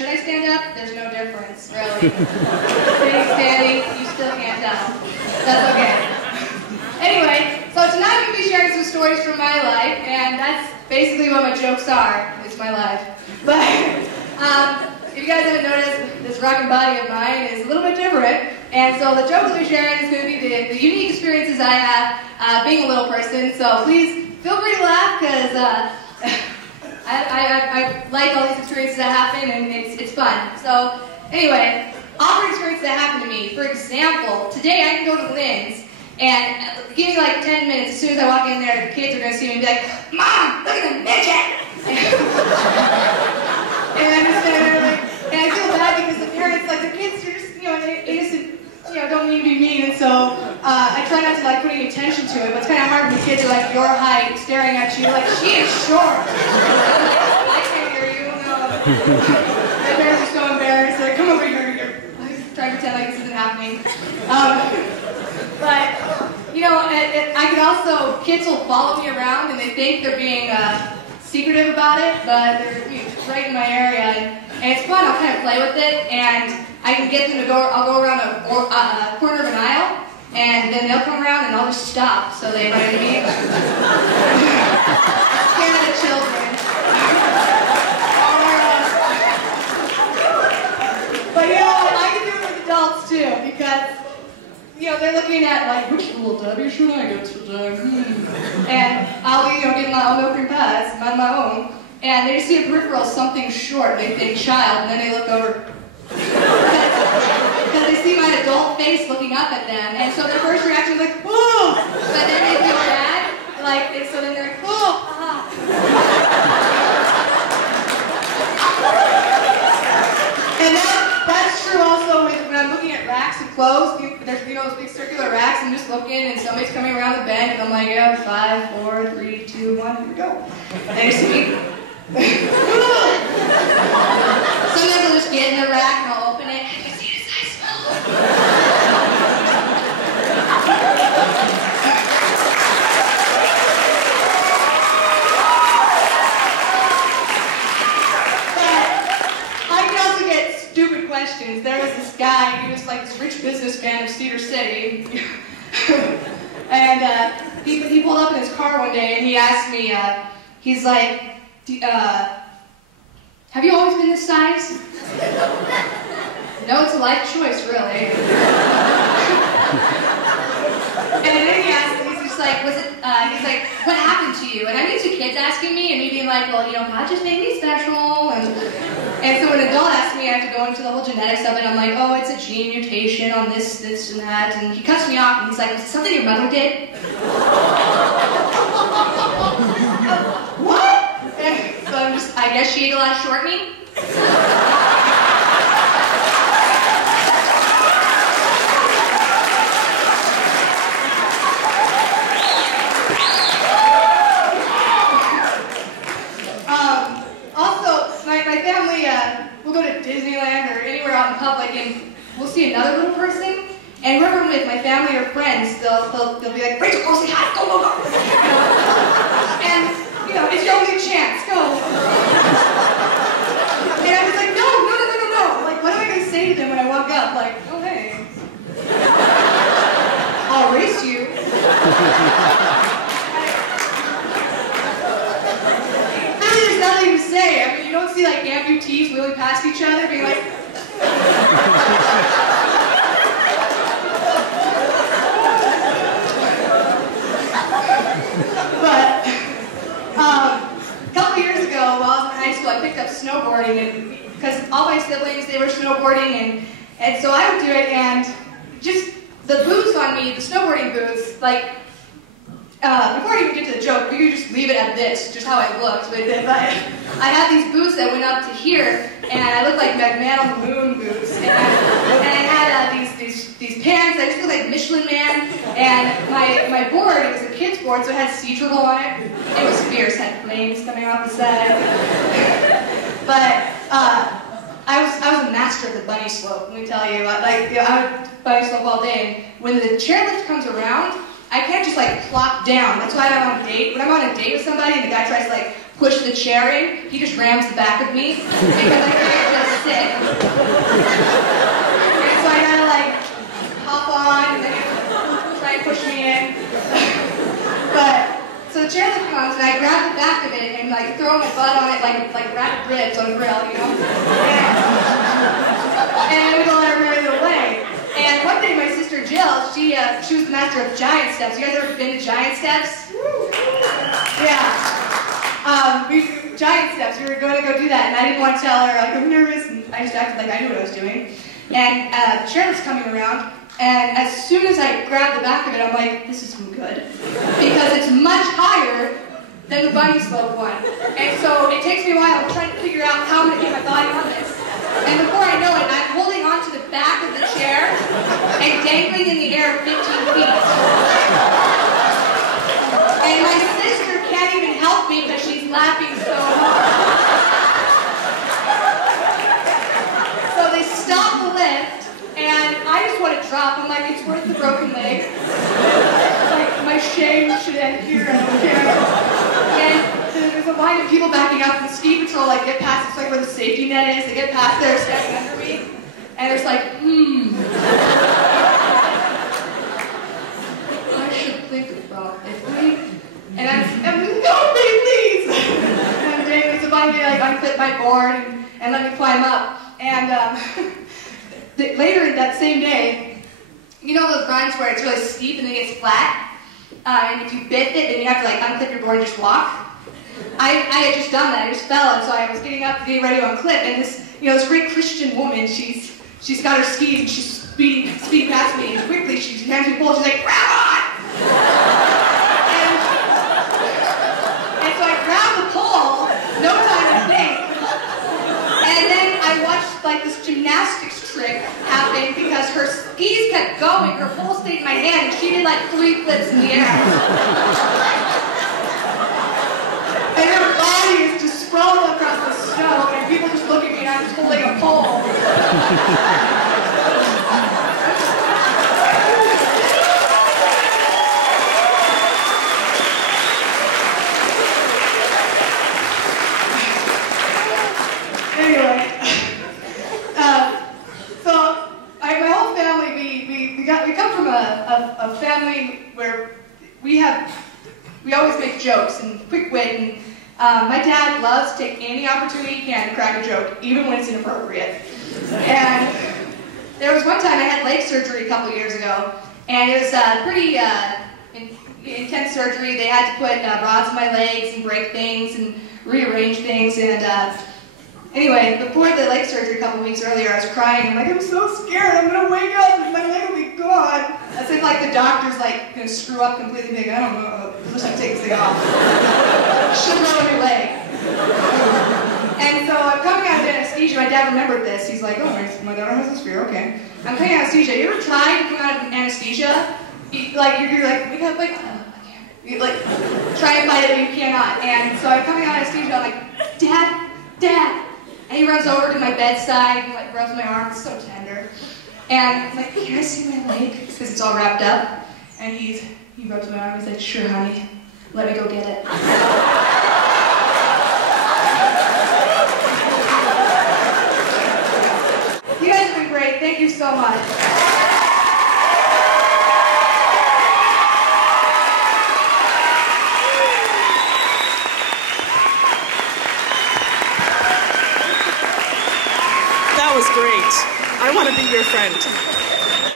should I stand up? There's no difference, really. Sitting, standing, you still can't tell. That's okay. Anyway, so tonight I'm going to be sharing some stories from my life, and that's basically what my jokes are. It's my life. But if you guys haven't noticed, this rockin' body of mine is a little bit different, and so the jokes we're sharing is going to be the unique experiences I have being a little person, so please feel free to laugh, because I like all these experiences that happen, and it's fun. So anyway, awkward experiences that happen to me. For example, today I can go to Lynn's, and give me like 10 minutes, as soon as I walk in there, the kids are going to see me and be like, "Mom, look at the midget!" And I'm just standing there like, and I feel bad because the parents, like the kids are just, innocent, don't mean to be mean, and so I try not to like put any attention to it, but it's kind of hard when the kids are like your height, staring at you, like, she is short. I can't hear you, no. My parents are so embarrassed, they're like, come over here, I'm trying to pretend like this isn't happening. But, I can also, kids will follow me around and they think they're being secretive about it, but they're right in my area, and it's fun. I'll kind of play with it, and I can get them to go, I'll go around a corner of an aisle, and then they'll come around and I'll just stop, so they run into me. Scare the children. But I can do it with adults too, because they're looking at, like, which little Debbie should I go today? And I'll be, getting my own milk pads, mind my own, and they just see a peripheral something short, they think child, and then they look over. Because they see my adult face looking up at them, and so their first reaction is like, "Whoa!" But then they feel bad, like, so then they're like, "Whoa!" And that's true also when I'm looking at racks of clothes. There's those big circular racks. I'm just looking, and somebody's coming around the bend, and I'm like, yeah, 5, 4, 3, 2, 1, here we go. And they see me. Sometimes I'll just get in the rack and I'll open it. I can see this nice smell. I can also get stupid questions. There was this guy, he was like this rich businessman of Cedar City. And he pulled up in his car one day and he asked me, he's like, have you always been this size? No, it's a life choice, really. And then he asked, he's just like, he's like, what happened to you? And I'm used to kids asking me, and me being like, well, God just made me special. And so when an adult asks me, I have to go into the whole genetics of it. I'm like, oh, it's a gene mutation on this, and that. And he cuts me off, and he's like, is it something your mother did? What? So I guess she ate a lot of shortening. Also, my family will go to Disneyland or anywhere out in public, and we'll see another little person, and whoever I'm with, my family or friends, they'll be like, Rachel, go say hi, go. And it's your only chance, go. And I was like, no. Like, what am I going to say to them when I walk up? Like, oh, hey. I'll race you. Really, there's nothing to say. I mean, you don't see, like, amputees wheeling past each other, being like... But... a couple years ago, while I was in high school, I picked up snowboarding, and because all my siblings, they were snowboarding, and so I would do it, and just the boots on me, the snowboarding boots, like, before I even get to the joke, we could just leave it at this, just how I looked with it, but I had these boots that went up to here, and I looked like Man on the Moon boots, and I had these pants that just looked like Michelin Man, and my board, it was a kid's board, so it had sea turtle on it. It was fierce, had flames coming off the side. But I was a master of the bunny slope, let me tell you. I would bunny slope all day, and when the chairlift comes around, I can't just like plop down. That's why I'm on a date. When I'm on a date with somebody and the guy tries to like push the chair in, he just rams the back of me because I can't just sick. And so I gotta like hop on and then try and push me in. But so the chairlift comes and I grab the back of it and like throw my butt on it like rabbit ribs on a grill, you know? And we go let her marry the way. And one day my sister Jill, she was the master of giant steps. You guys ever been to giant steps? Yeah. Giant steps, we were going to go do that, and I didn't want to tell her, like, I'm nervous, and I just acted like I knew what I was doing. And Sharon's coming around, and as soon as I grabbed the back of it, I'm like, this is good. Because it's much higher than the bunny slope one. And so it takes me a while trying to figure out how I'm going to get my body on this. And before I know it, I'm holding on to the back of the chair and dangling in the air 15 feet. And my sister can't even help me because she's laughing so hard. So they stop the lift, and I just want to drop. I'm like, it's worth the broken leg. Like, my shame should end here, I don't care. And there's a line of people backing up, and the ski patrol like get past, it's like where the safety net is, they get past there, standing under me, and there's like, I should think about if we, and I'm help me, please! And I'm doing this, about me like unclip my board and let me climb up. And later that same day, you know those grinds where it's really steep and then it gets flat? And if you bit it, then you have to like unclip your board and just walk. I had just done that, I just fell, and so I was getting up, getting ready to unclip, and this great Christian woman, she's got her skis and she's speeding past me, and quickly she hands me a pole, she's like, grab on! and so I grabbed the pole, no time to think, and then I watched like this gymnastics trick happen because her skis kept going, her pole stayed in my hand, and she did like 3 flips in the air. And her body is just sprawled across the snow, and people just look at me and I'm just holding a pole. Anyway, so my whole family, we come from a family where we always make jokes and quick wit, and my dad loves to take any opportunity he can to crack a joke, even when it's inappropriate. And there was one time I had leg surgery a couple years ago, and it was pretty intense surgery. They had to put rods in my legs and break things and rearrange things, and anyway, before the leg surgery a couple weeks earlier, I was crying. I'm like, I'm so scared. I'm going to wake up and my leg will be gone. As if like the doctor's like going to screw up completely big. I don't know. Let's just take this thing off. Should grow a new leg. And so I'm coming out of anesthesia. My dad remembered this. He's like, oh, my daughter has this fear. Okay. I'm coming out of anesthesia. You ever tried to come out of anesthesia? You're like, wake up, wake up. You like try and fight it, but you cannot. And so I'm coming out of anesthesia. I'm like, Dad. And he runs over to my bedside and like rubs my arm. It's so tender. And I'm like, can I see my leg? Because it's all wrapped up. And he rubs my arm. He's like, sure, honey. Let me go get it. You guys have been great. Thank you so much. That was great. I want to be your friend.